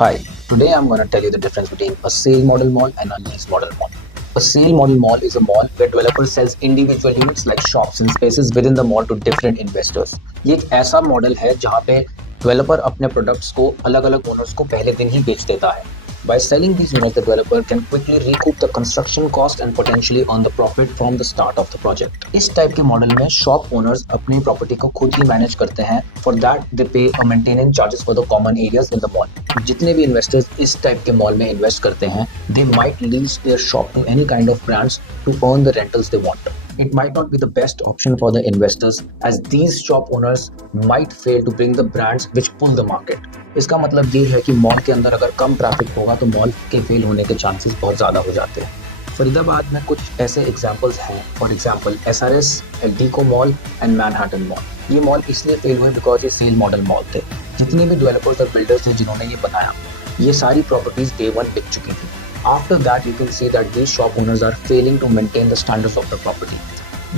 Hi, today I'm going to tell you the difference between a sale model mall and a lease model mall. A sale model mall is a mall where developer sells individual units like shops and spaces within the mall to different investors. ये एक ऐसा model है जहाँ पे developer अपने products को अलग अलग ओनर्स को पहले दिन ही बेच देता है. By selling these units, the developer can quickly recoup the construction cost and potentially earn the profit from the start of the project. इस टाइप के मॉडल में शॉप ओनर्स अपनी प्रॉपर्टी को खुद ही मैनेज करते हैं. For that, they pay a maintenance charges for the common areas in the mall. जितने भी इन्वेस्टर्स इस टाइप के मॉल में इन्वेस्ट करते हैं, they might lease their shop to any kind of brands to earn the rentals they want. It might not be the best option for the investors as these shop owners might fail to bring the brands which pull the market. इसका मतलब ये है कि mall के अंदर अगर कम traffic होगा तो मॉल के फेल होने के चांसेस बहुत ज़्यादा हो जाते हैं. फरीदाबाद में कुछ ऐसे एग्जांपल्स हैं. For example SRS, Eldeco mall and Manhattan mall. ये मॉल इसलिए फेल हुए बिकॉज ये सेल मॉडल मॉल थे. जितने भी डेवलपर्स और बिल्डर्स थे जिन्होंने ये बनाया, ये सारी प्रॉपर्टीज डे वन बिक चुकी थी. After that, you can see that these shop owners are failing to maintain the standards of the property.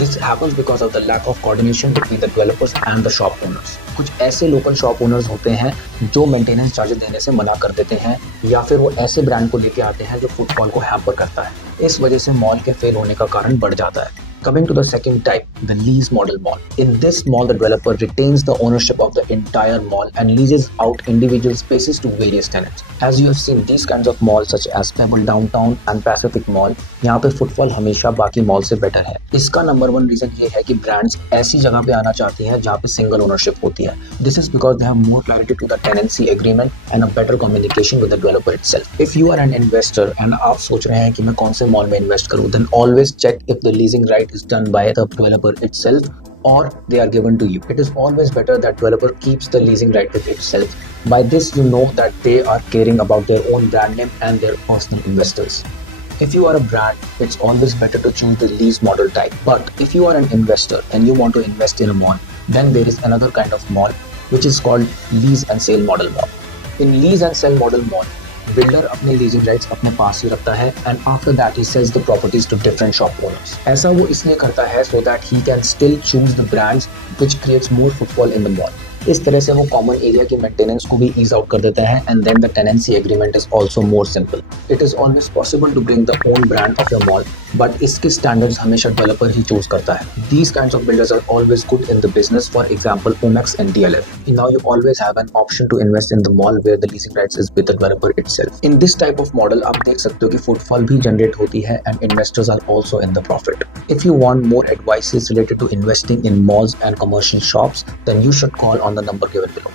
This happens because of the lack of coordination between the developers and the shop owners. कुछ ऐसे local shop owners होते हैं जो maintenance charges देने से मना कर देते हैं या फिर वो ऐसे ब्रांड को लेके आते हैं जो फुटफॉल को हैम्पर करता है. इस वजह से मॉल के फेल होने का कारण बढ़ जाता है. Coming to the second type, the lease model mall. In this mall, the developer retains the ownership of the entire mall and leases out individual spaces to various tenants. As you have seen, these kinds of malls such as Pebble Downtown and Pacific Mall, यहाँ पे footfall हमेशा बाकी mall से better है. इसका number one reason ये है कि ब्रांड्स ऐसी जगह पे आना चाहती हैं जहाँ पे सिंगल ओनरशिप होती है. This is because they have more clarity to the tenancy agreement and a better communication with the developer itself. If you are an investor and आप सोच रहे हैं कि मैं कौन से मॉल में इन्वेस्ट करूँ, then always check if the leasing right is done by the developer itself or they are given to you. It is always better that developer keeps the leasing right with itself. By this, you know that they are caring about their own brand name and their personal investors. If you are a brand, it's always better to choose the lease model type. But if you are an investor and you want to invest in a mall, then there is another kind of mall which is called lease and sale model mall. In lease and sell model mall, builder अपने leasing rights अपने पास ही रखता है and after that he sells the properties to different shop owners. ऐसा वो इसलिए करता है so that he can still choose the brands which creates more footfall in the mall. इस तरह से वो कॉमन एरिया की मेंटेनेंस को भी ईज आउट कर देता है and then the tenancy agreement is also more simple. It is always possible to bring the own brand of your mall but इसके स्टैंडर्ड्स हमेशा डेवलपर ही चूज करता है. These kinds of builders are always good in the business, for example Omax and DLF. Now you always have an option to invest in the mall where the leasing rights is with the developer itself. In this type of model आप देख सकते हो कि footfall भी generate होती है and investors are also in the profit. If you want more advices related to investing in malls and commercial shops, then you should call on the number given below.